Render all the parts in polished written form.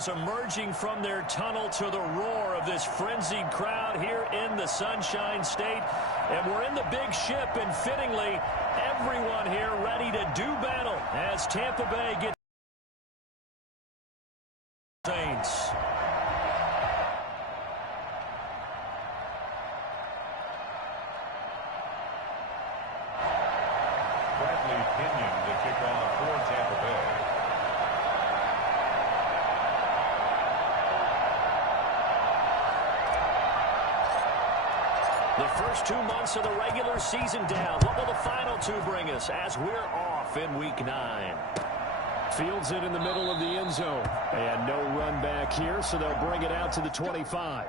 players emerging from their tunnel to the roar of this frenzied crowd here in the Sunshine State. And we're in the big ship, and fittingly, everyone here ready to do battle as Tampa Bay gets Saints. Bradley Pinion to kick off for Tampa Bay. The first 2 months of the regular season down. What will the final 2 bring us as we're off in Week 9? Fields it in the middle of the end zone. And no run back here, so they'll bring it out to the 25.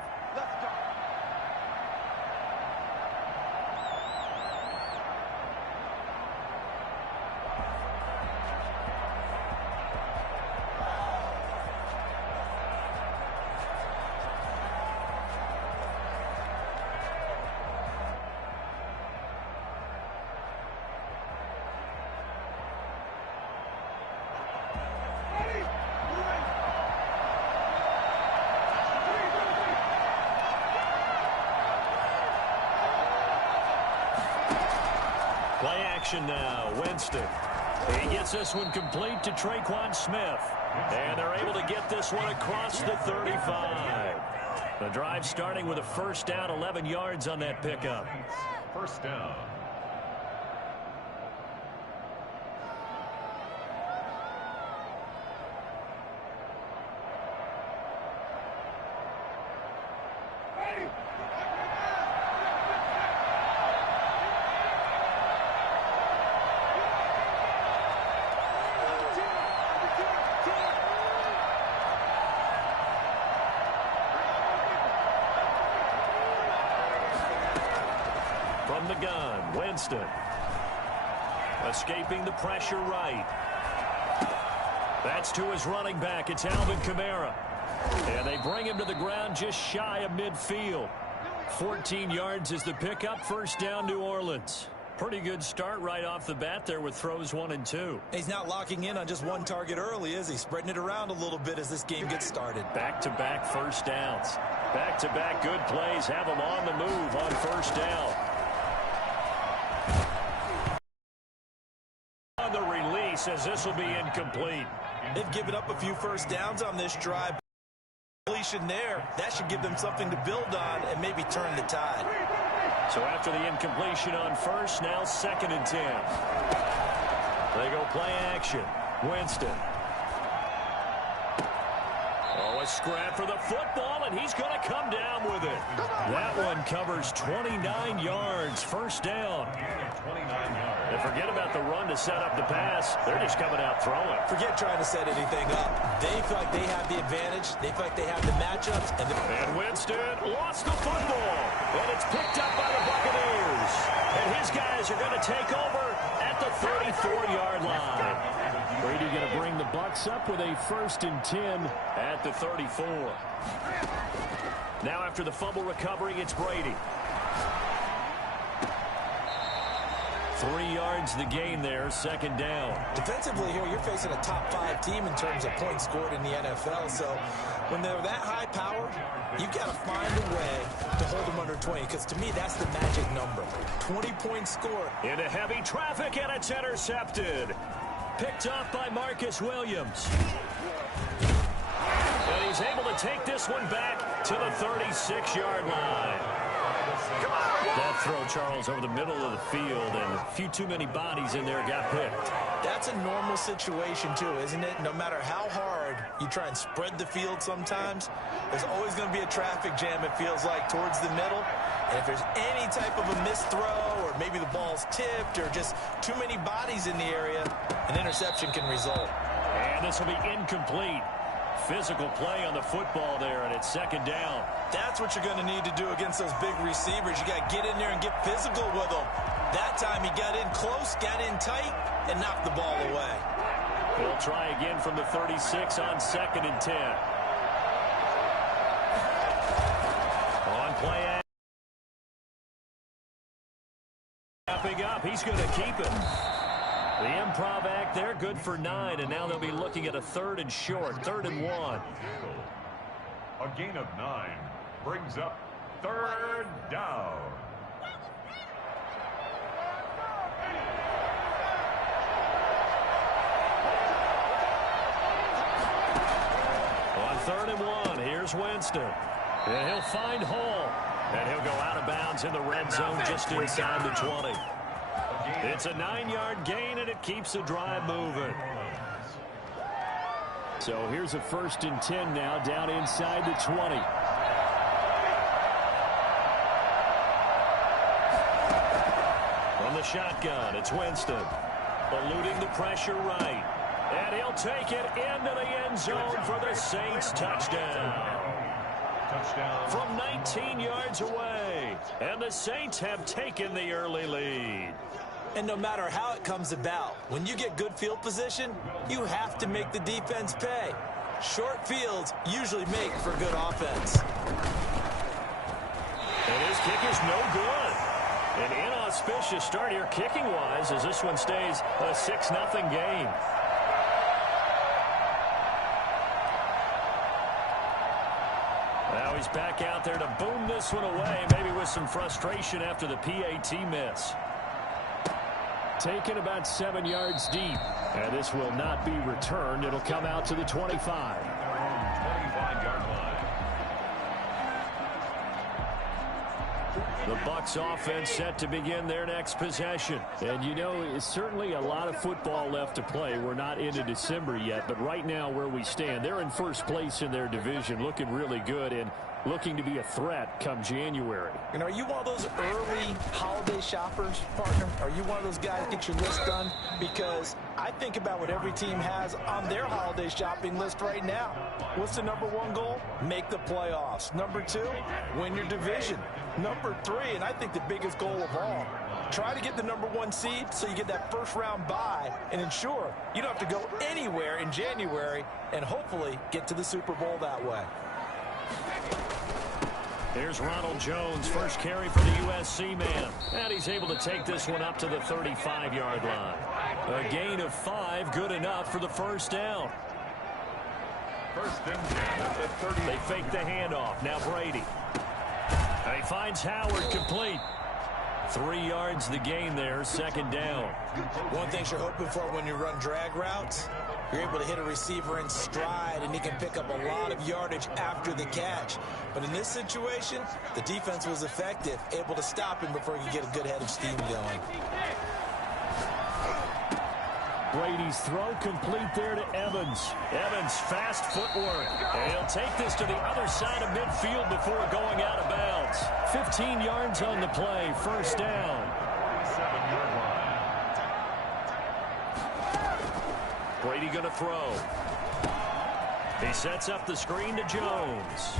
Play action now. Winston. He gets this one complete to Tre'Quan Smith. And they're able to get this one across the 35. The drive starting with a first down, 11 yards on that pickup. First down. From the gun, Winston. Escaping the pressure right. That's to his running back. It's Alvin Kamara. And they bring him to the ground just shy of midfield. 14 yards is the pickup. First down, New Orleans. Pretty good start right off the bat there with throws 1 and 2. He's not locking in on just one target early, is he? Spreading it around a little bit as this game gets started. Back-to-back first downs. Back-to-back good plays have him on the move on first down. On the release, as this will be incomplete. They've given up a few first downs on this drive. Completion there, that should give them something to build on and maybe turn the tide. So after the incompletion on first, now 2nd and 10. They go play action. Winston. Oh, a scrap for the football, and he's going to come down with it. That one covers 29 yards. First down. 29 yards. And forget about the run to set up the pass. They're just coming out throwing. Forget trying to set anything up. They feel like they have the advantage. They feel like they have the matchups. And Winston lost the football. And it's picked up by the Buccaneers. And his guys are going to take over at the 34-yard line. Brady going to bring the Bucs up with a 1st and 10 at the 34. Now after the fumble recovery, it's Brady. 3 yards the gain there, 2nd down. Defensively here, you're facing a top-5 team in terms of points scored in the NFL. So when they're that high power, you've got to find a way to hold them under 20, because to me, that's the magic number. 20 points scored. Into heavy traffic, and it's intercepted. Picked off by Marcus Williams. And he's able to take this one back to the 36-yard line. That throw, Charles, over the middle of the field, and a few too many bodies in there got picked. That's a normal situation, too, isn't it? No matter how hard you try and spread the field sometimes, there's always going to be a traffic jam, it feels like, towards the middle. And if there's any type of a missed throw, or maybe the ball's tipped, or just too many bodies in the area, an interception can result. And this will be incomplete. Physical play on the football there, and it's 2nd down. That's what you're going to need to do against those big receivers. You got to get in there and get physical with them. That time he got in close, got in tight, and knocked the ball away. They'll try again from the 36 on 2nd and 10. On play. Wrapping up, he's going to keep it. The improv act there, good for 9, and now they'll be looking at a 3rd and short, 3rd and 1. A gain of 9 brings up third down. On 3rd and 1, here's Winston. And he'll find Hall. And he'll go out of bounds in the red zone just inside the 20. It's a 9-yard gain, and it keeps the drive moving. So here's a 1st and 10 now, down inside the 20. From the shotgun, it's Winston. Eluding the pressure right. And he'll take it into the end zone for the Saints touchdown. From 19 yards away. And the Saints have taken the early lead. And no matter how it comes about, when you get good field position, you have to make the defense pay. Short fields usually make for good offense. And his kick is no good. An inauspicious start here kicking-wise as this one stays a 6-0 game. Now he's back out there to boom this one away, maybe with some frustration after the PAT miss. Taken about 7 yards deep. And this will not be returned. It'll come out to the 25. 25-yard line. The Bucs offense set to begin their next possession. And you know, it's certainly a lot of football left to play. We're not into December yet, but right now where we stand, they're in first place in their division, looking really good and looking to be a threat come January. And are you one of those early holiday shoppers, partner? Are you one of those guys get your list done? Because I think about what every team has on their holiday shopping list right now. What's the #1 goal? Make the playoffs. #2, win your division. #3, and I think the biggest goal of all, try to get the #1 seed so you get that first-round bye and ensure you don't have to go anywhere in January and hopefully get to the Super Bowl that way. Here's Ronald Jones, first carry for the USC man. And he's able to take this one up to the 35-yard line. A gain of 5, good enough for the first down. 1st and 10 at the 30. They fake the handoff. Now Brady. And he finds Howard complete. 3 yards the gain there, 2nd down. One thing you're hoping for when you run drag routes, you're able to hit a receiver in stride, and he can pick up a lot of yardage after the catch. But in this situation, the defense was effective, able to stop him before he could get a good head of steam going. Brady's throw complete there to Evans. Evans, fast footwork. And he'll take this to the other side of midfield before going out of bounds. 15 yards on the play, 1st down. 7-yard line. Brady going to throw. He sets up the screen to Jones.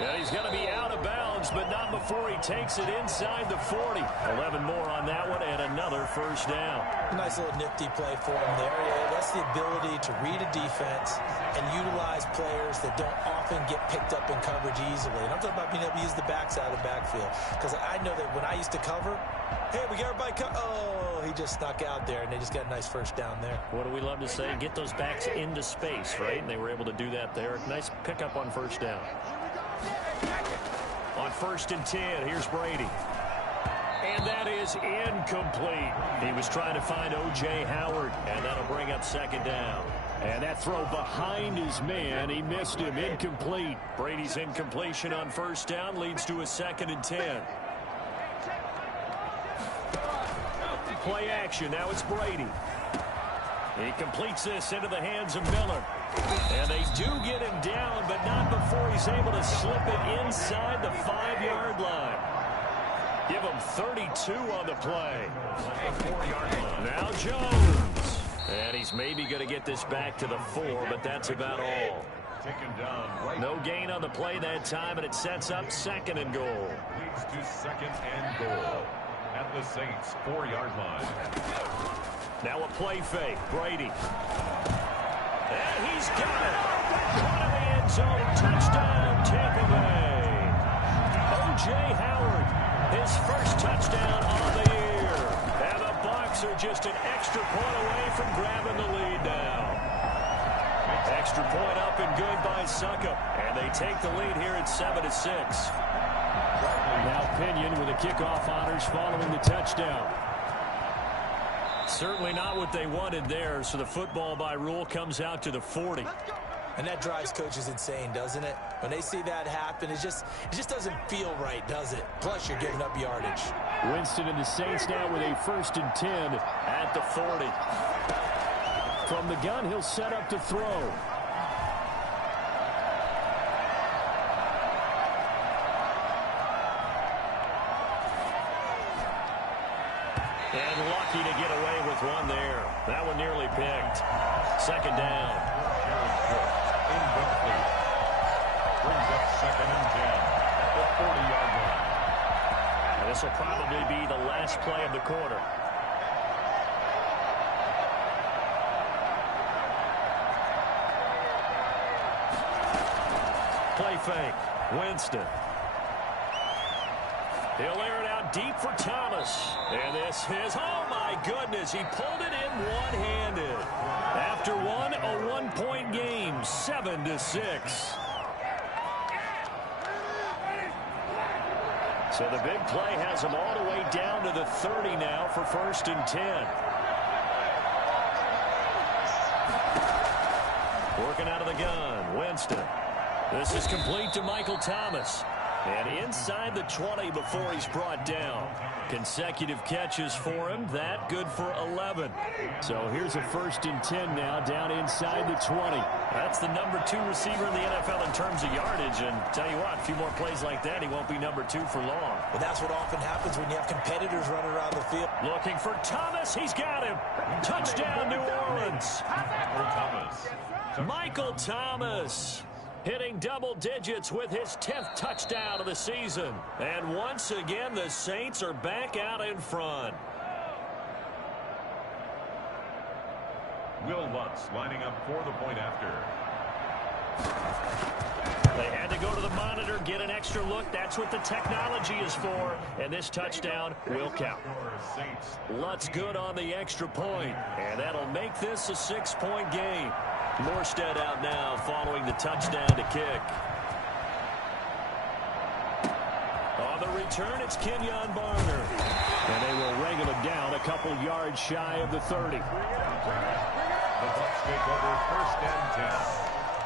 And he's going to be out of bounds, but not before he takes it inside the 40. 11 more on that one, and another 1st down. A nice little nifty play for him there. Yeah, that's the ability to read a defense and utilize players that don't often get picked up in coverage easily. And I'm talking about being able to use the backside of the backfield. Because I know that when I used to cover, hey, we got everybody oh, he just snuck out there, and they just got a nice 1st down there. What do we love to say? Get those backs into space, right? And they were able to do that there. Nice pickup on 1st down. On 1st and 10, here's Brady. And that is incomplete. He was trying to find O.J. Howard, and that'll bring up 2nd down. And that throw behind his man, he missed him, incomplete. Brady's incompletion on 1st down leads to a 2nd and 10. Play action, now it's Brady. He completes this into the hands of Miller. And they do get him down, but not before he's able to slip it inside the 5-yard line. Give him 32 on the play. Now Jones. And he's maybe going to get this back to the 4, but that's about all. No gain on the play that time, and it sets up 2nd and goal. Leads to 2nd and goal at the Saints' 4-yard line. Now a play fake. Brady. And he's got it. Out of the end zone. Touchdown, Tampa Bay. O.J. Howard, his 1st touchdown on the year. And the Bucs are just an extra point away from grabbing the lead now. Extra point up and good by Succop. And they take the lead here at 7-6. Now Pinion with the kickoff honors following the touchdown. Certainly not what they wanted there, so the football by rule comes out to the 40. And that drives coaches insane, doesn't it? When they see that happen, it just doesn't feel right, does it? Plus, you're giving up yardage. Winston and the Saints now with a 1st and 10 at the 40. From the gun, he'll set up to throw. And lucky to get away with one there. That one nearly picked. 2nd down. Incomplete. Brings up 2nd and 10 at the 40-yard line. And this will probably be the last play of the quarter. Play fake. Winston. He'll air it out deep for Thomas. And this is, oh my goodness, he pulled it in one-handed. After one, a one-point game, 7-6. So the big play has him all the way down to the 30 now for 1st and 10. Working out of the gun, Winston. This is complete to Michael Thomas. And inside the 20 before he's brought down. Consecutive catches for him. That good for 11. So here's a 1st and 10 now down inside the 20. That's the number 2 receiver in the NFL in terms of yardage. And tell you what, a few more plays like that, he won't be number 2 for long. Well, that's what often happens when you have competitors running around the field. Looking for Thomas. He's got him. Touchdown, New Orleans. Michael Thomas. Hitting double digits with his 10th touchdown of the season. And once again, the Saints are back out in front. Will Lutz lining up for the point after. They had to go to the monitor, get an extra look. That's what the technology is for. And this touchdown will count. Lutz good on the extra point. And that'll make this a 6-point game. Morstead out now following the touchdown to kick. On the return, it's Kenyon Barner. And they will wrangle him down a couple yards shy of the 30. The Bucs take over 1st and 10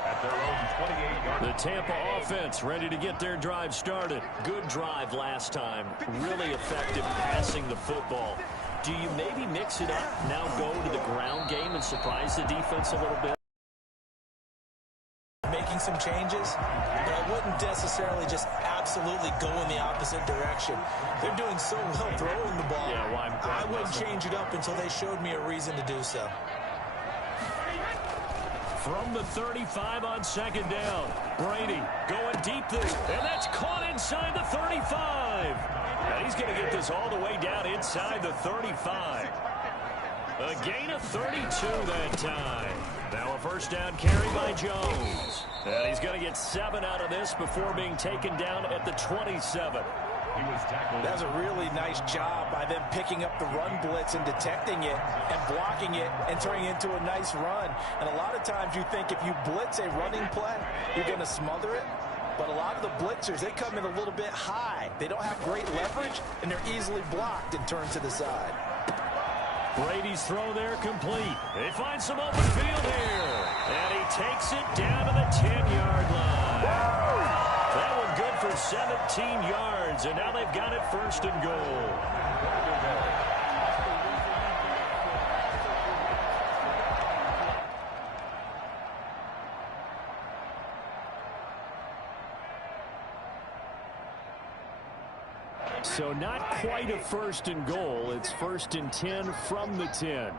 at their own 28-yard line. The Tampa offense ready to get their drive started. Good drive last time. Really effective passing the football. Do you maybe mix it up, now go to the ground game and surprise the defense a little bit? Making some changes, but I wouldn't necessarily just absolutely go in the opposite direction. They're doing so well throwing the ball. Yeah, well, I wouldn't change it up until they showed me a reason to do so. From the 35 on 2nd down, Brady going deep this, and that's caught inside the 35. And he's going to get this all the way down inside the 35. A gain of 32 that time. Now a 1st down carry by Jones. And he's going to get 7 out of this before being taken down at the 27. He was tackled. That was a really nice job by them picking up the run blitz and detecting it and blocking it and turning it into a nice run. And a lot of times you think if you blitz a running play, you're going to smother it. But a lot of the blitzers, they come in a little bit high. They don't have great leverage, and they're easily blocked and turned to the side. Brady's throw there complete. They find some open field here. And he takes it down to the 10-yard line. That one good for 17 yards. And now they've got it 1st and goal. So not quite a 1st and goal. It's 1st and 10 from the 10.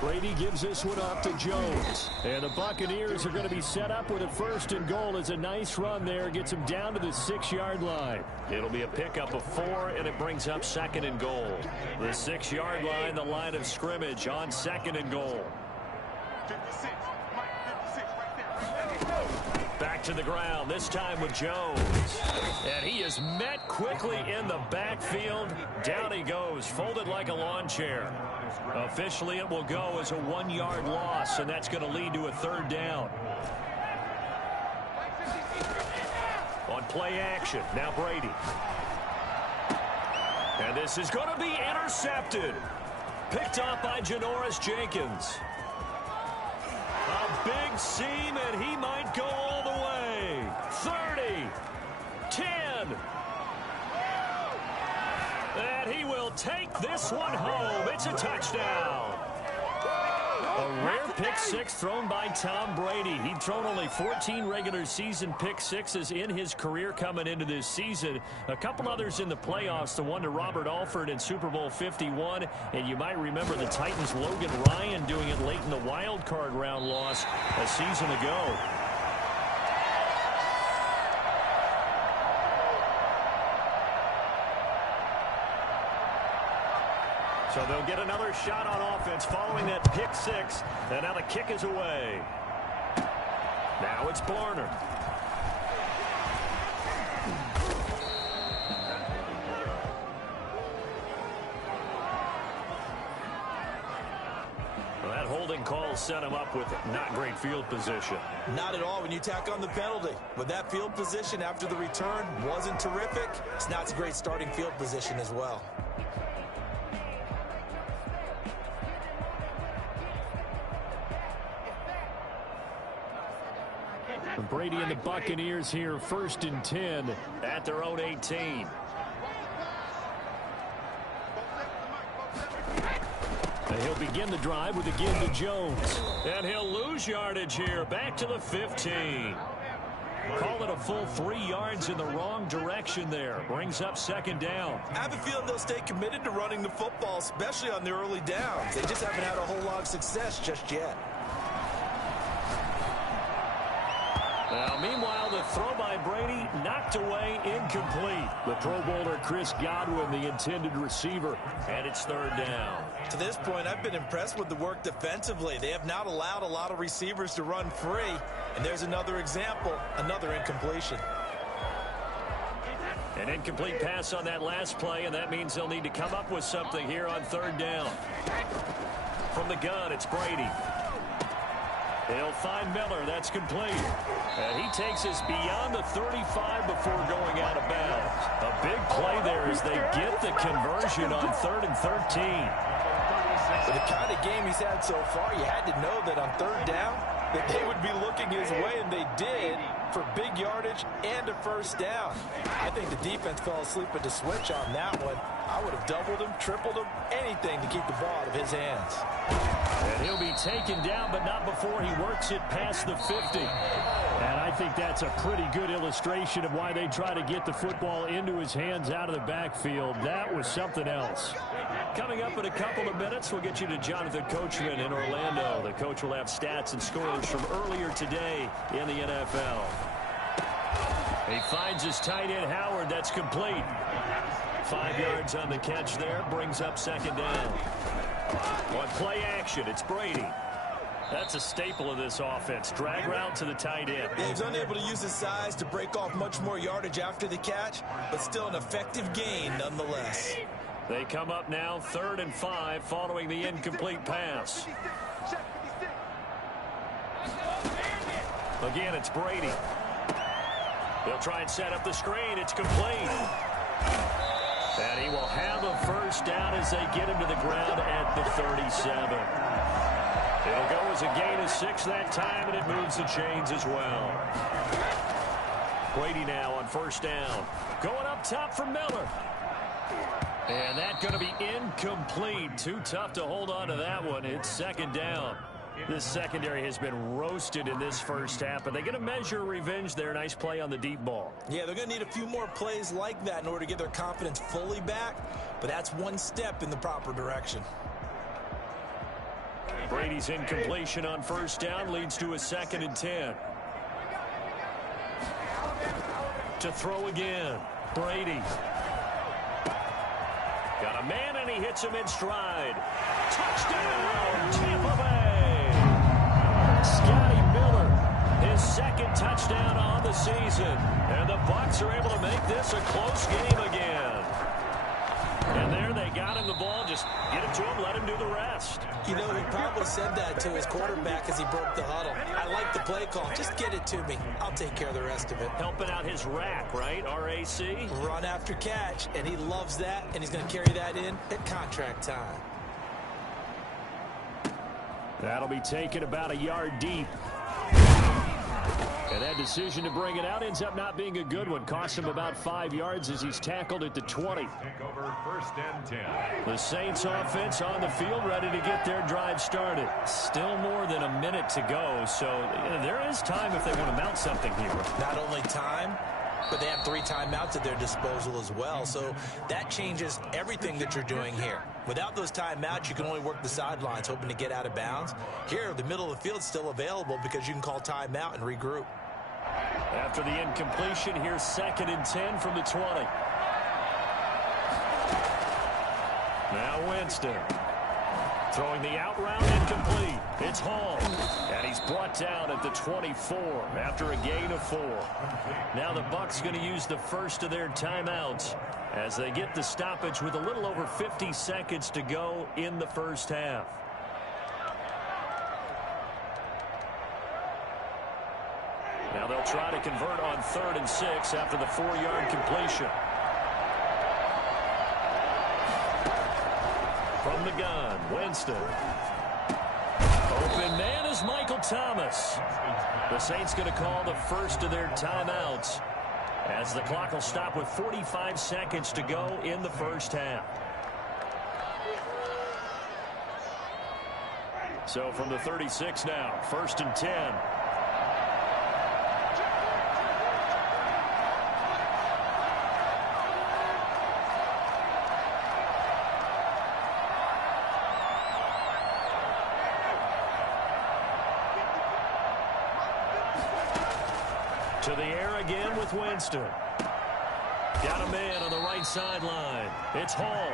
Brady gives this one off to Jones. And the Buccaneers are going to be set up with a 1st and goal. It's a nice run there. Gets him down to the 6-yard line. It'll be a pickup of 4, and it brings up 2nd and goal. The 6-yard line, the line of scrimmage on 2nd and goal. Back to the ground, this time with Jones. And he is met quickly in the backfield. Down he goes, folded like a lawn chair. Officially, it will go as a 1-yard loss, and that's going to lead to a 3rd down. On play action, now Brady. And this is going to be intercepted. Picked off by Janoris Jenkins. A big seam, and he might go all the way. 30, 10. And he will take this one home. It's a touchdown. A rare pick six thrown by Tom Brady. He'd thrown only 14 regular season pick sixes in his career coming into this season. A couple others in the playoffs, the one to Robert Alford in Super Bowl 51. And you might remember the Titans' Logan Ryan doing it late in the wild card round loss a season ago. So they'll get another shot on offense following that pick six. And now the kick is away. Now it's Blarner. Well, that holding call set him up with not great field position. Not at all when you tack on the penalty. With that field position after the return wasn't terrific. It's not a great starting field position as well. Brady and the Buccaneers here, 1st and 10 at their own 18. And he'll begin the drive with a give to Jones. And he'll lose yardage here, back to the 15. Call it a full 3 yards in the wrong direction there. Brings up 2nd down. I have a feeling they'll stay committed to running the football, especially on the early downs. They just haven't had a whole lot of success just yet. Now, meanwhile, the throw by Brady knocked away, incomplete. The Pro Bowler Chris Godwin, the intended receiver, and it's 3rd down. To this point, I've been impressed with the work defensively. They have not allowed a lot of receivers to run free. And there's another example, another incompletion. An incomplete pass on that last play, and that means they'll need to come up with something here on 3rd down. From the gun, it's Brady. They'll find Miller. That's complete. And he takes us beyond the 35 before going out of bounds. A big play there as they get the conversion on 3rd and 13. With the kind of game he's had so far, you had to know that on 3rd down, that they would be looking his way, and they did, for big yardage and a 1st down. I think the defense fell asleep at the switch on that one. I would have doubled him, tripled him, anything to keep the ball out of his hands. And he'll be taken down, but not before he works it past the 50. And I think that's a pretty good illustration of why they try to get the football into his hands out of the backfield. That was something else. Coming up in a couple of minutes, we'll get you to Jonathan Coachman in Orlando. The coach will have stats and scores from earlier today in the NFL. He finds his tight end, Howard. That's complete. 5 yards on the catch there. Brings up 2nd down. On play action, it's Brady. That's a staple of this offense. Drag route to the tight end. Yeah, he's unable to use his size to break off much more yardage after the catch, but still an effective gain nonetheless. They come up now 3rd and 5 following the incomplete pass. Again, it's Brady. They'll try and set up the screen. It's complete. And he will have a 1st down as they get him to the ground at the 37. It'll go as a gain of 6 that time, and it moves the chains as well. Brady now on 1st down. Going up top for Miller. And that's going to be incomplete. Too tough to hold on to that one. It's 2nd down. This secondary has been roasted in this 1st half, but they're going to measure revenge there. Nice play on the deep ball. Yeah, they're going to need a few more plays like that in order to get their confidence fully back, but that's one step in the proper direction. Brady's incompletion on 1st down leads to a 2nd and 10. To throw again, Brady. Got a man, and he hits him in stride. Touchdown, Tampa Bay! Scotty Miller, his 2nd touchdown season. And the Bucs are able to make this a close game again. And there they got him the ball. Just get it to him, let him do the rest. You know, he probably said that to his quarterback as he broke the huddle. I like the play call. Just get it to me. I'll take care of the rest of it. Helping out his rack, right? RAC? Run after catch, and he loves that, and he's going to carry that in at contract time. That'll be taken about a yard deep. And that decision to bring it out ends up not being a good one. Cost him about 5 yards as he's tackled at the 20. Take over 1st and 10. The Saints offense on the field ready to get their drive started. Still more than a minute to go, so there is time if they want to mount something here. Not only time, but they have 3 timeouts at their disposal as well, so that changes everything that you're doing here. Without those timeouts, you can only work the sidelines, hoping to get out of bounds. Here, the middle of the field's still available because you can call timeout and regroup. After the incompletion, here's 2nd and 10 from the 20. Now Winston. Throwing the out route incomplete. It's Hall. And he's brought down at the 24 after a gain of 4. Now the Bucs going to use the first of their timeouts as they get the stoppage with a little over 50 seconds to go in the first half. Now they'll try to convert on 3rd and 6 after the 4-yard completion. From the gun, Winston. Open man is Michael Thomas. The Saints going to call the first of their timeouts as the clock will stop with 45 seconds to go in the first half. So from the 36 now, 1st and 10. To the air again with Winston. Got a man on the right sideline. It's Hall.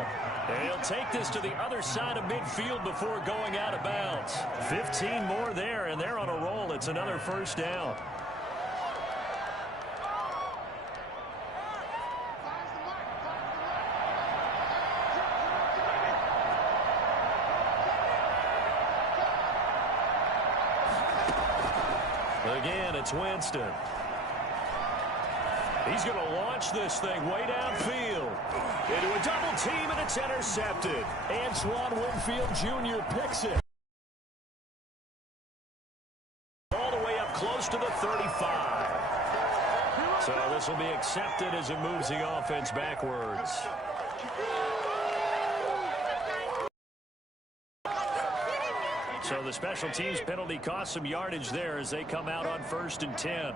And he'll take this to the other side of midfield before going out of bounds. 15 more there, and they're on a roll. It's another first down. Again, it's Winston. He's going to launch this thing way downfield. Into a double team, and it's intercepted. Antoine Winfield Jr. picks it. All the way up close to the 35. So this will be accepted as it moves the offense backwards. So the special teams penalty cost some yardage there as they come out on 1st and 10.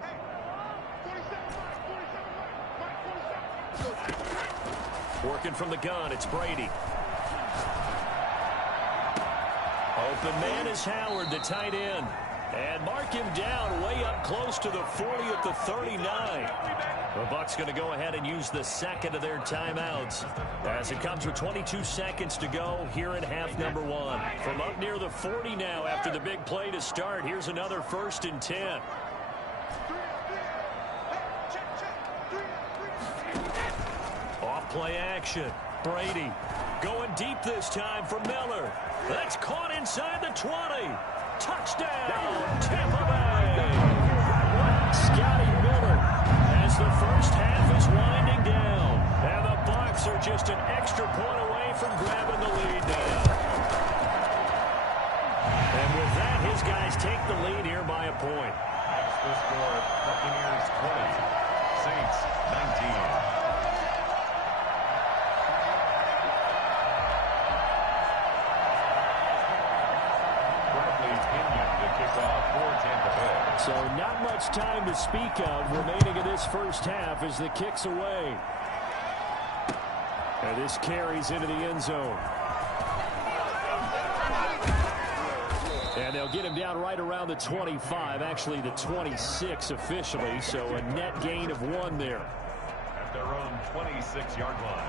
Working from the gun, it's Brady. Open man is Howard, the tight end. And mark him down way up close to the 40 at the 39. The Bucs going to go ahead and use the 2nd of their timeouts as it comes with 22 seconds to go here in half number 1. From up near the 40 now after the big play to start, here's another 1st and 10. Off-play action. Brady going deep this time for Miller. That's caught inside the 20. Touchdown, Tampa Bay. Scotty Miller as the first half is winding down. And the Bucs are just an extra point away from grabbing the lead now. And with that, his guys take the lead here by a point. That's the score. Buccaneers 20, Saints 19. So not much time to speak of remaining in this first half as the kick's away. And this carries into the end zone. And they'll get him down right around the 25, actually the 26 officially, so a net gain of 1 there. At their own 26-yard line.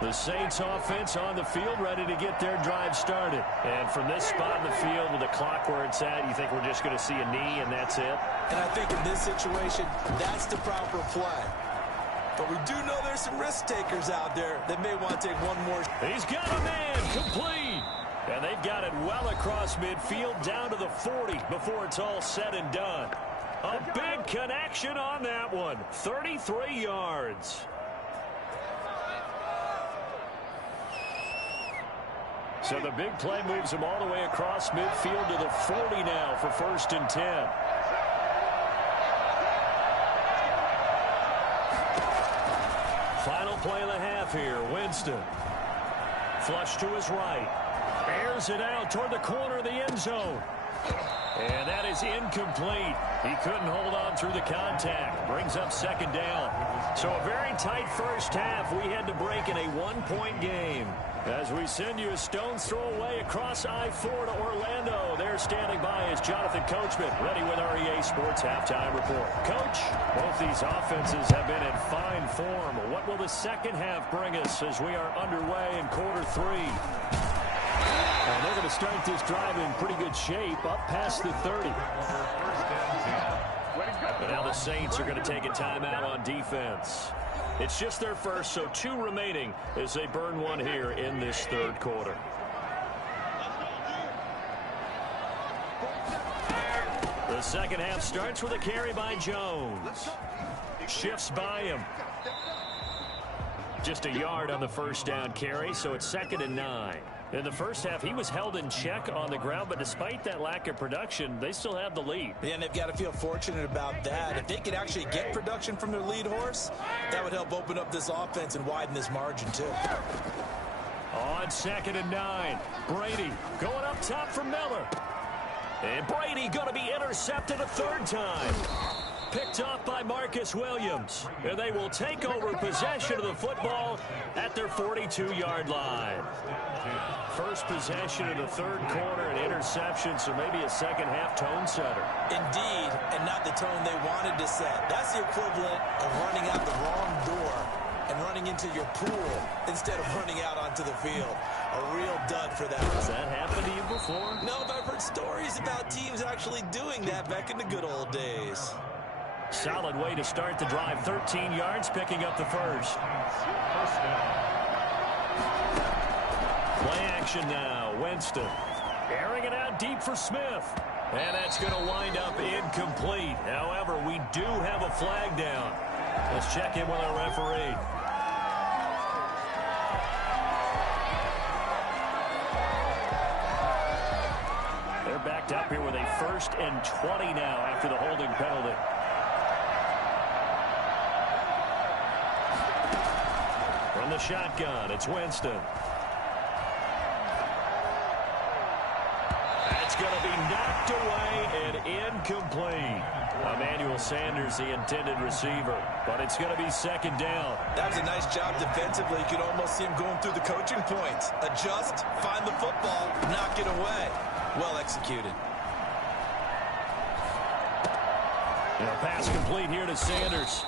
The Saints offense on the field, ready to get their drive started. And from this spot in the field with the clock where it's at, you think we're just going to see a knee and that's it? And I think in this situation, that's the proper play. But we do know there's some risk takers out there that may want to take one more. He's got a man, complete. And they've got it well across midfield down to the 40 before it's all said and done. A big connection on that one. 33 yards. So the big play moves him all the way across midfield to the 40 now for 1st and 10. Final play of the half here. Winston. Flush to his right. Airs it out toward the corner of the end zone. And that is incomplete. He couldn't hold on through the contact. Brings up 2nd down. So a very tight first half. We had to break in a 1-point game. As we send you a stone's throw away across I-4 to Orlando. There standing by is Jonathan Coachman, ready with our EA Sports Halftime Report. Coach, both these offenses have been in fine form. What will the second half bring us as we are underway in quarter 3? And they're going to start this drive in pretty good shape, up past the 30. And now the Saints are going to take a timeout on defense. It's just their first, so 2 remaining as they burn one here in this 3rd quarter. The second half starts with a carry by Jones. Shifts by him. Just a yard on the first down carry, so it's 2nd and 9. In the first half, he was held in check on the ground, but despite that lack of production, they still have the lead. Yeah, and they've got to feel fortunate about that. If they could actually get production from their lead horse, that would help open up this offense and widen this margin, too. On 2nd and 9, Brady going up top for Miller. And Brady going to be intercepted a 3rd time. Picked off by Marcus Williams. And they will take over possession of the football at their 42-yard line. First possession of the 3rd quarter, an interception, so maybe a second-half tone setter. Indeed, and not the tone they wanted to set. That's the equivalent of running out the wrong door and running into your pool instead of running out onto the field. A real dud for that. Has that happened to you before? No, but I've heard stories about teams actually doing that back in the good old days. Solid way to start the drive. 13 yards, picking up the first. Play action now. Winston airing it out deep for Smith. And that's going to wind up incomplete. However, we do have a flag down. Let's check in with our referee. They're backed up here with a 1st and 20 now after the holding penalty. From the shotgun, it's Winston. That's going to be knocked away and incomplete. Emmanuel Sanders, the intended receiver, but it's going to be 2nd down. That was a nice job defensively. You could almost see him going through the coaching points. Adjust, find the football, knock it away. Well executed. And a pass complete here to Sanders.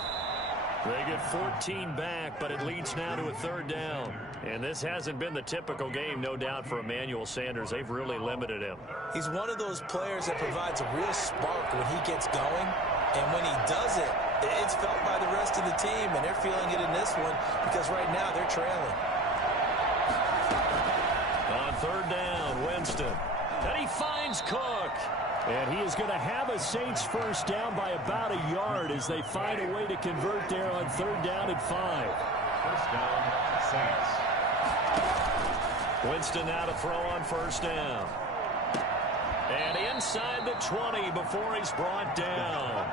They get 14 back, but it leads now to a 3rd down. And this hasn't been the typical game, no doubt, for Emmanuel Sanders. They've really limited him. He's one of those players that provides a real spark when he gets going. And when he does it, it's felt by the rest of the team, and they're feeling it in this one because right now they're trailing. On 3rd down, Winston. And he finds Cook. And he is going to have a Saints first down by about a yard as they find a way to convert there on 3rd down and 5. First down, Saints. Winston now to throw on 1st down. And inside the 20 before he's brought down.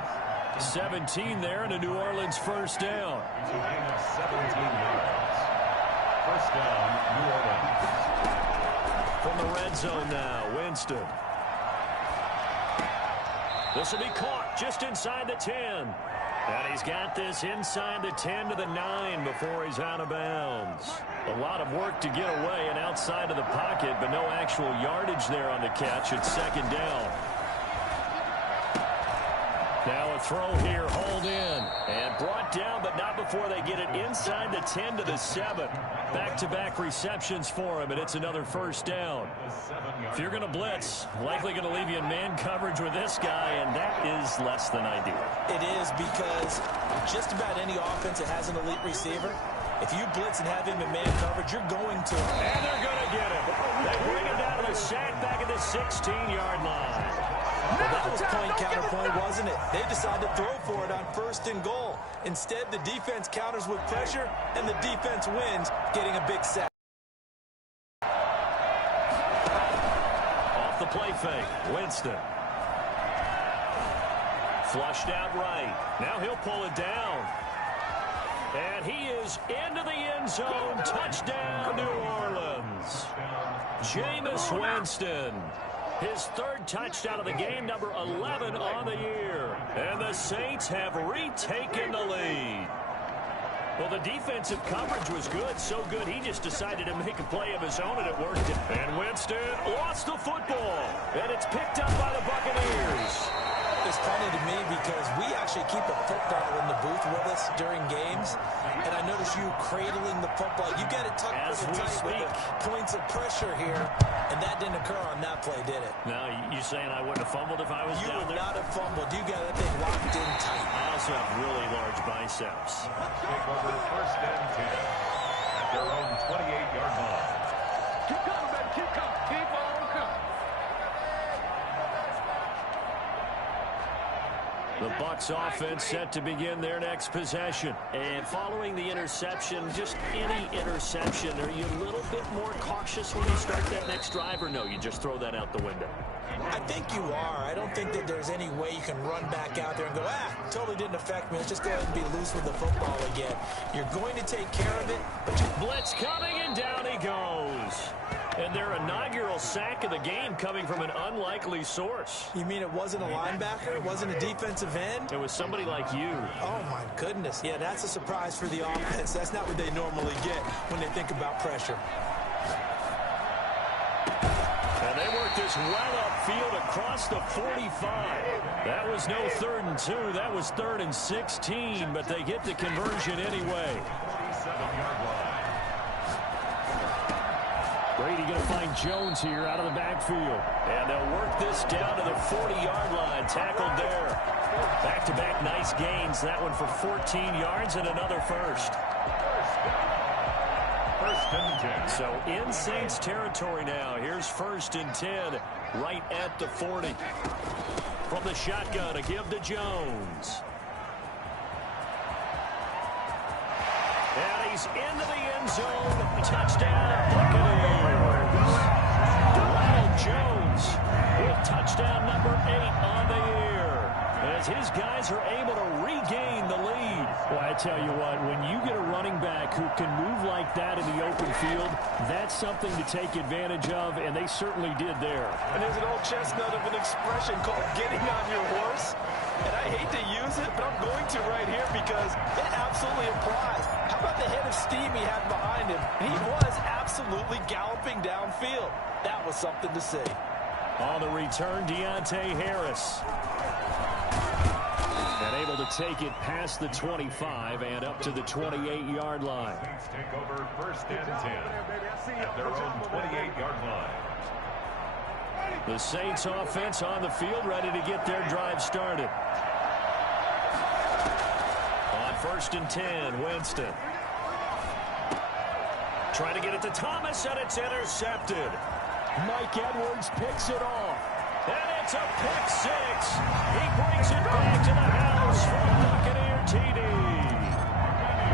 17 there and a New Orleans first down. He's a gain of 17 yards. First down, New Orleans. From the red zone now, Winston. This will be caught just inside the 10. And he's got this inside the 10 to the 9 before he's out of bounds. A lot of work to get away and outside of the pocket, but no actual yardage there on the catch. It's 2nd down. Now a throw here, hauled in, and brought down, but not before they get it inside the 10 to the 7. Back-to-back receptions for him, and it's another first down. If you're going to blitz, likely going to leave you in man coverage with this guy, and that is less than ideal. It is, because just about any offense that has an elite receiver, if you blitz and have him in man coverage, you're going to. And they're going to get him. They bring him down to the sack back at the 16-yard line. Well, that was point counterpoint, wasn't it? They decided to throw for it on 1st and goal. Instead, the defense counters with pressure, and the defense wins, getting a big sack. Off the play fake, Winston. Flushed out right. Now he'll pull it down. And he is into the end zone. Touchdown, New Orleans. Jameis Winston. His 3rd touchdown of the game, number 11 on the year. And the Saints have retaken the lead. Well, the defensive coverage was good, so good he just decided to make a play of his own, and it worked. And Winston lost the football, and it's picked up by the Buccaneers. It's funny to me because we actually keep a football in the booth with us during games, and I notice you cradling the football. You got it tucked as pretty we tight speak. With the points of pressure here, and that didn't occur on that play, did it? Now, you saying I wouldn't have fumbled if I was You down would there? not have fumbled. You got that thing locked in tight. I also have really large biceps. Take over 1st and 10 at their own 28-yard line. Keep coming, baby. Keep coming. Keep on coming. The Bucs offense set to begin their next possession. And following the interception, just any interception, are you a little bit more cautious when you start that next drive, or no, you just throw that out the window? I think you are. I don't think that there's any way you can run back out there and go, totally didn't affect me. Let's just go ahead and be loose with the football again. You're going to take care of it, but you... Blitz coming, and down he goes. And their inaugural sack of the game coming from an unlikely source. You mean it wasn't a linebacker? It wasn't a defensive end? It was somebody like you. Oh, my goodness. Yeah, that's a surprise for the offense. That's not what they normally get when they think about pressure. And they worked this well upfield across the 45. That was no 3rd and 2. That was 3rd and 16, but they get the conversion anyway. 47-yard line. Brady going to find Jones here out of the backfield. And they'll work this down to the 40-yard line. Tackled there. Back-to-back nice gains. That one for 14 yards and another first. 1st and 10. So in Saints territory now. Here's 1st and 10 right at the 40. From the shotgun, a give to Jones. And he's into the end zone. Touchdown, Buccaneers. Ronald Jones with touchdown number 8 on the year, as his guys are able to regain the lead. Well, I tell you what, when you get a running back who can move like that in the open field, that's something to take advantage of, and they certainly did there. And there's an old chestnut of an expression called getting on your horse. And I hate to use it, but I'm going to right here because it absolutely applies. How about the head of steam he had behind him? He was absolutely galloping downfield. That was something to see. On the return, Deontay Harris. And able to take it past the 25 and up to the 28-yard line. Saints take over 1st and 10 at their own 28-yard line. The Saints offense on the field, ready to get their drive started. On 1st and 10, Winston. Trying to get it to Thomas, and it's intercepted. Mike Edwards picks it off. And it's a pick 6. He brings it back to the house for a Buccaneer TD.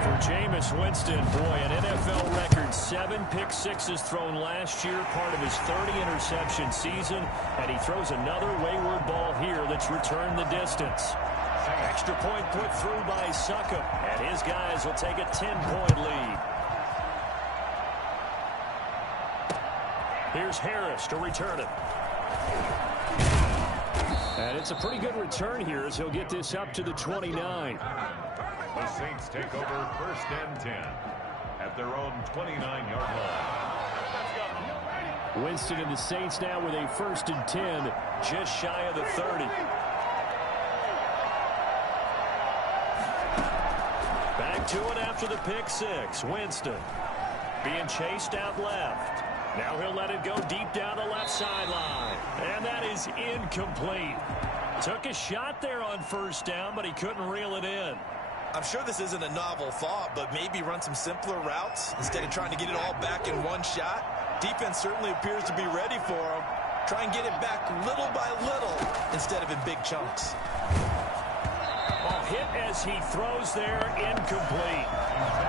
For Jameis Winston, boy, an NFL record 7 pick sixes thrown last year, part of his 30-interception season, and he throws another wayward ball here that's returned the distance. Extra point put through by Succop, and his guys will take a 10-point lead. Here's Harris to return it. And it's a pretty good return here as he'll get this up to the 29. The Saints take over 1st and 10 at their own 29-yard line. Winston and the Saints now with a 1st and 10. Just shy of the 30. to it after the pick six. Winston being chased out left. Now he'll let it go deep down the left sideline. And that is incomplete. Took a shot there on first down, but he couldn't reel it in. I'm sure this isn't a novel thought, but maybe run some simpler routes instead of trying to get it all back in one shot. Defense certainly appears to be ready for him. Try and get it back little by little instead of in big chunks. Oh, hit as he throws there, incomplete.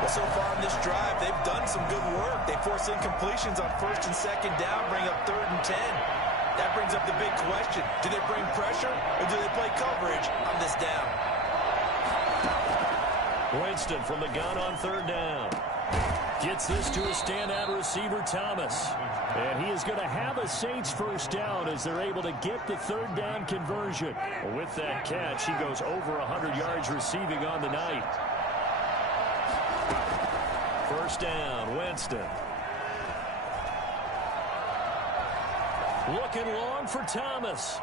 Well, so far in this drive, they've done some good work. They force incompletions on first and second down, bring up 3rd and 10. That brings up the big question. Do they bring pressure or do they play coverage on this down? Winston from the gun on 3rd down. Gets this to a standout receiver, Thomas. And he is going to have a Saints first down as they're able to get the 3rd down conversion. With that catch, he goes over 100 yards receiving on the night. First down, Winston. Looking long for Thomas.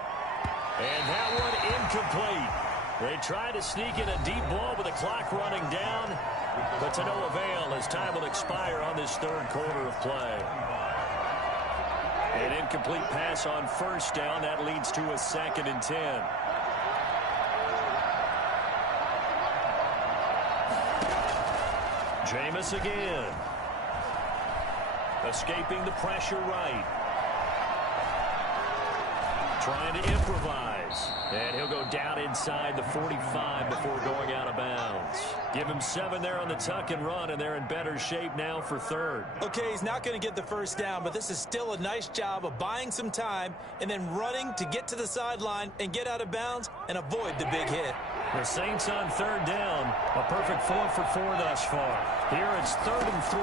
And that one incomplete. They try to sneak in a deep ball with the clock running down, but to no avail as time will expire on this 3rd quarter of play. An incomplete pass on first down. That leads to a 2nd and 10. Jameis again. Escaping the pressure right. Trying to improvise. And he'll go down inside the 45 before going out of bounds. Give him 7 there on the tuck and run, and they're in better shape now for 3rd. Okay, he's not going to get the first down, but this is still a nice job of buying some time and then running to get to the sideline and get out of bounds and avoid the big hit. The Saints on 3rd down. A perfect 4 for 4 thus far. Here it's 3rd and 3.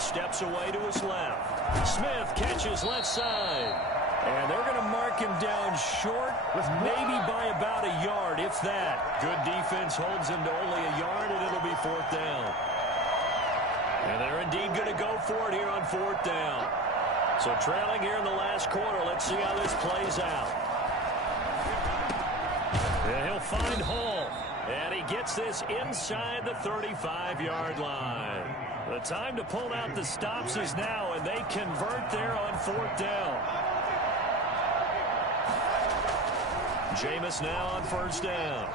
Steps away to his left. Smith catches left side. And they're going to mark him down short, maybe by about a yard, if that. Good defense holds him to only a yard, and it'll be 4th down. And they're indeed going to go for it here on 4th down. So trailing here in the last quarter. Let's see how this plays out. And he'll find Hall. And he gets this inside the 35-yard line. The time to pull out the stops is now, and they convert there on 4th down. Jameis now on first down.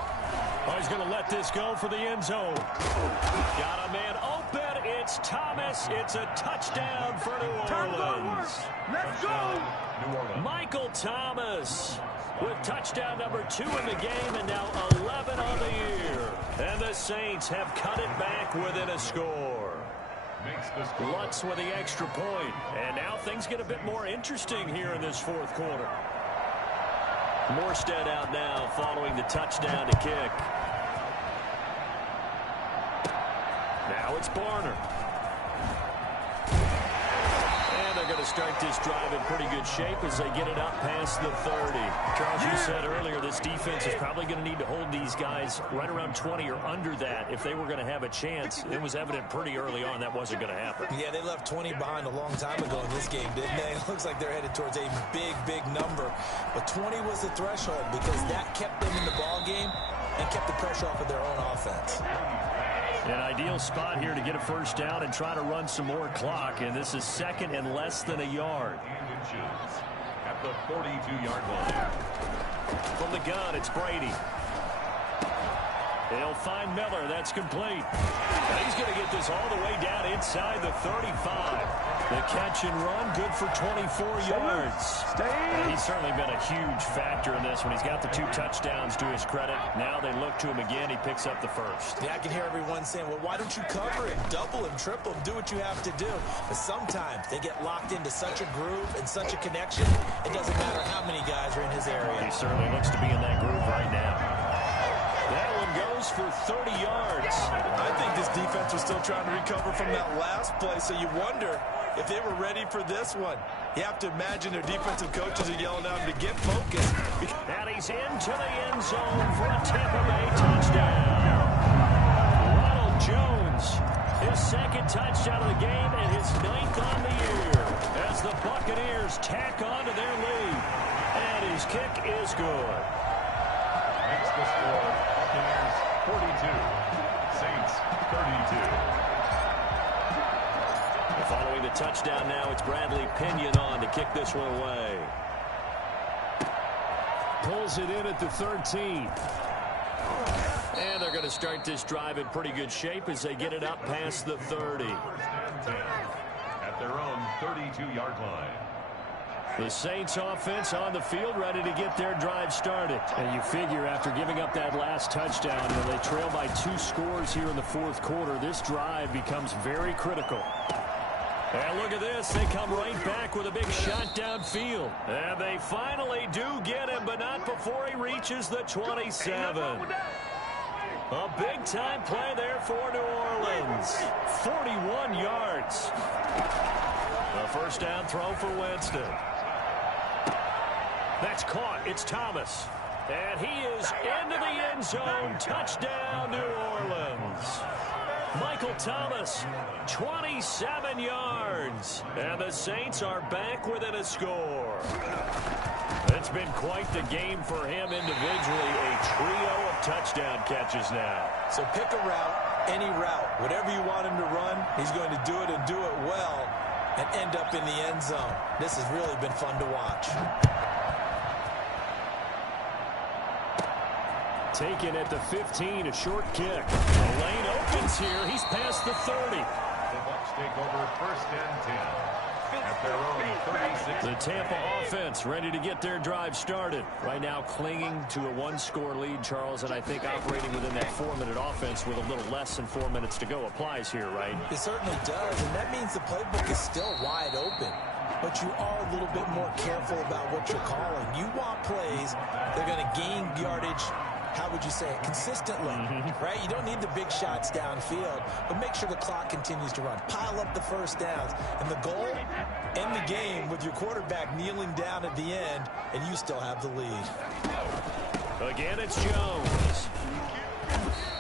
Oh, he's going to let this go for the end zone. Got a man open. It's Thomas. It's a touchdown for New Orleans. Let's go. Michael Thomas with touchdown number 2 in the game and now 11 on the year. And the Saints have cut it back within a score. Lutz with the extra point. And now things get a bit more interesting here in this 4th quarter. Morstead out now following the touchdown to kick. Now it's Barner. And they're going to start this drive in pretty good shape as they get it up past the 30. Charles, you said earlier this defense is probably going to need to hold these guys right around 20 or under that if they were going to have a chance. It was evident pretty early on that wasn't going to happen. Yeah, they left 20 behind a long time ago in this game, didn't they? It looks like they're headed towards a big, big number. But 20 was the threshold because that kept them in the ball game and kept the pressure off of their own offense. An ideal spot here to get a first down and try to run some more clock. And this is 2nd and less than a yard. At the 42-yard line. From the gun, it's Brady. They'll find Miller. That's complete. And he's going to get this all the way down inside the 35. The catch and run, good for 24 yards. And he's certainly been a huge factor in this when he's got the 2 touchdowns to his credit. Now they look to him again. He picks up the first. Yeah, I can hear everyone saying, well, why don't you cover him, double him, triple him, do what you have to do. But sometimes they get locked into such a groove and such a connection, it doesn't matter how many guys are in his area. He certainly looks to be in that groove right now. That one goes for 30 yards. I think this defense was still trying to recover from that last play, so you wonder if they were ready for this one. You have to imagine their defensive coaches are yelling at them to get focused. And he's into the end zone for a Tampa Bay touchdown. Ronald Jones, his 2nd touchdown of the game and his 9th on the year as the Buccaneers tack on to their lead. And his kick is good. Makes the score Buccaneers 42. Saints 32. Following the touchdown now, it's Bradley Pinion on to kick this one away. Pulls it in at the 13. And they're going to start this drive in pretty good shape as they get it up past the 30. At their own 32-yard line. The Saints offense on the field, ready to get their drive started. And you figure after giving up that last touchdown, they trail by 2 scores here in the fourth quarter. This drive becomes very critical. And look at this. They come right back with a big shot downfield. And they finally do get him, but not before he reaches the 27. A big-time play there for New Orleans. 41 yards. The first down throw for Winston. That's caught. It's Thomas. And he is into the end zone. Touchdown, New Orleans. Michael Thomas, 27 yards. And the Saints are back within a score. It's been quite the game for him individually. A trio of touchdown catches now. So pick a route, any route. Whatever you want him to run, he's going to do it and do it well and end up in the end zone. This has really been fun to watch. Taken at the 15, a short kick. The lane opens here. He's past the 30. The Bucs take over first and 10 at their own 36. The Tampa offense ready to get their drive started. Right now clinging to a 1-score lead, Charles, and I think operating within that 4-minute offense with a little less than 4 minutes to go applies here, right? It certainly does, and that means the playbook is still wide open. But you are a little bit more careful about what you're calling. You want plays that are going to gain yardage, how would you say it, consistently, right? You don't need the big shots downfield, but make sure the clock continues to run. Pile up the first downs. And the goal, end the game with your quarterback kneeling down at the end, and you still have the lead. Again, it's Jones.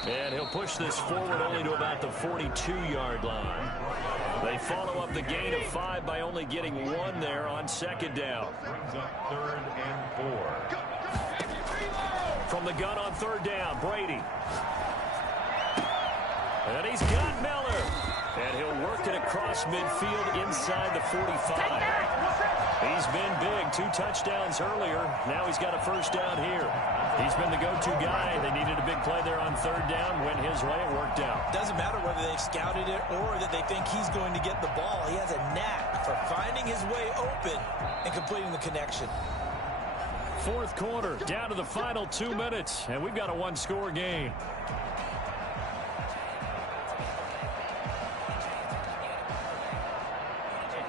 And he'll push this forward only to about the 42-yard line. They follow up the gain of 5 by only getting 1 there on second down. Brings up 3rd and 4. From the gun on 3rd down, Brady. And he's got Miller. And he'll work it across midfield inside the 45. He's been big. 2 touchdowns earlier. Now he's got a first down here. He's been the go-to guy. They needed a big play there on 3rd down. Went his way. It worked out. Doesn't matter whether they've scouted it or that they think he's going to get the ball. He has a knack for finding his way open and completing the connection. Fourth quarter, down to the final 2 minutes, and we've got a 1-score game.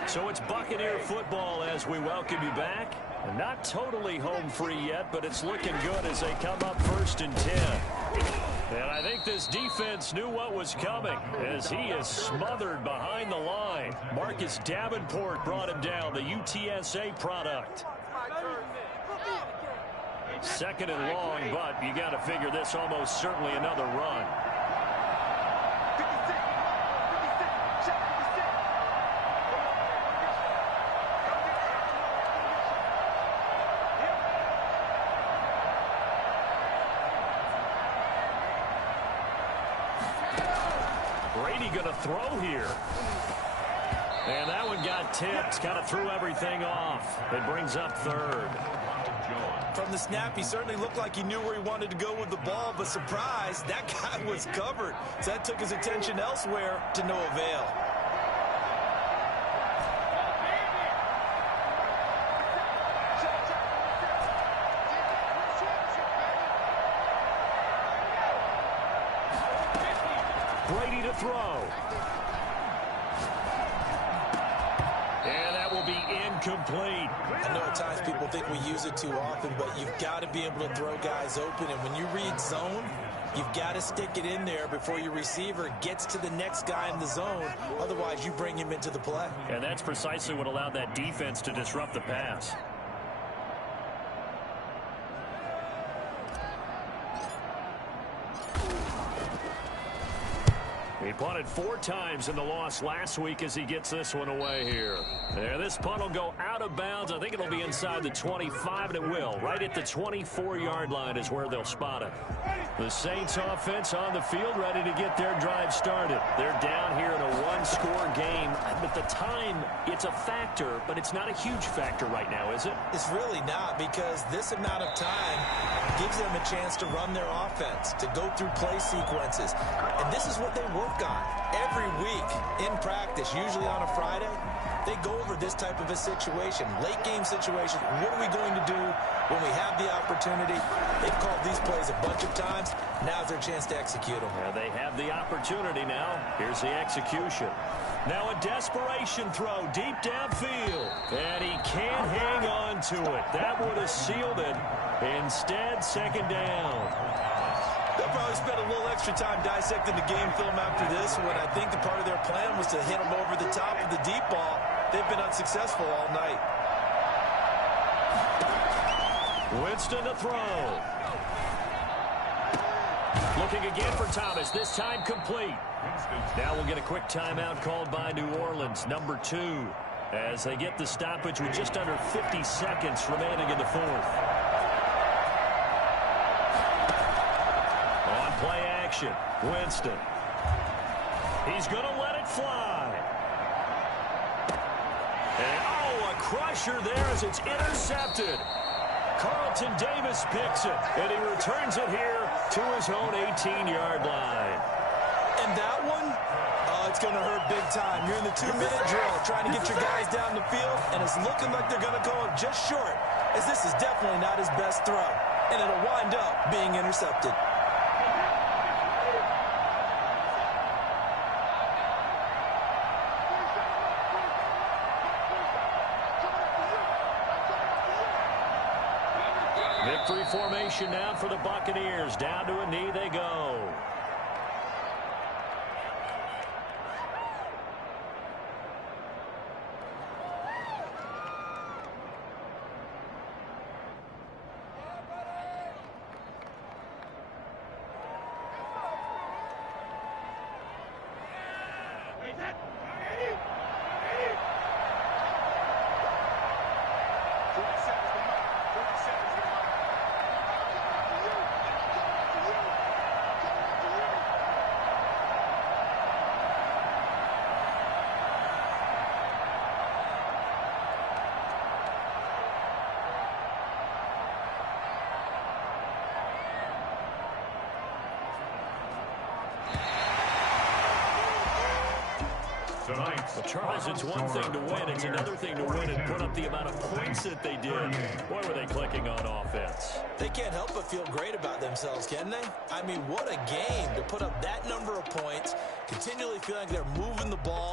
So it's Buccaneer football as we welcome you back. Not totally home free yet, but it's looking good as they come up 1st and 10. And I think this defense knew what was coming as he is smothered behind the line. Marcus Davenport brought him down, the UTSA product. 2nd and long, but you got to figure this almost certainly another run. Brady going to throw here. And that one got tipped, kind of threw everything off. It brings up 3rd. From the snap, he certainly looked like he knew where he wanted to go with the ball, but surprise, that guy was covered. So that took his attention elsewhere to no avail. Brady to throw. And that will be incomplete. I know at times people think we use it too often, but you've got to be able to throw guys open. And when you read zone, you've got to stick it in there before your receiver gets to the next guy in the zone. Otherwise, you bring him into the play. And that's precisely what allowed that defense to disrupt the pass. He punted 4 times in the loss last week as he gets this one away here. There, this punt will go out of bounds. I think it'll be inside the 25, and it will. Right at the 24-yard line is where they'll spot it. The Saints offense on the field, ready to get their drive started. They're down here in a one-score game. At the time, it's a factor, but it's not a huge factor right now, is it? It's really not, because this amount of time gives them a chance to run their offense, to go through play sequences. And this is what they work on every week in practice, usually on a Friday. They go over this type of a situation, late game situation. What are we going to do when we have the opportunity? They've called these plays a bunch of times. Now's their chance to execute them. Yeah, they have the opportunity now. Here's the execution. Now a desperation throw deep downfield. And he can't hang on to it. That would have sealed it. Instead, second down. They'll probably spend a little extra time dissecting the game film after this, when I think the part of their plan was to hit them over the top of the deep ball. They've been unsuccessful all night. Winston to throw. Looking again for Thomas, this time complete. Now we'll get a quick timeout called by New Orleans, number 2, as they get the stoppage with just under 50 seconds remaining in the fourth. On play action, Winston. He's going to let it fly. And, oh, a crusher there as it's intercepted. Carlton Davis picks it, and he returns it here to his own 18-yard line. And that one, it's going to hurt big time. You're in the 2-minute drill trying to get your guys down the field, and it's looking like they're going to go up just short, as this is definitely not his best throw, and it'll wind up being intercepted. Victory formation now for the Buccaneers. Down to a knee they go. Well, Charles, it's one thing to win. It's another thing to win and put up the amount of points that they did. Boy, were they clicking on offense. They can't help but feel great about themselves, can they? I mean, what a game to put up that number of points, continually feeling like they're moving the ball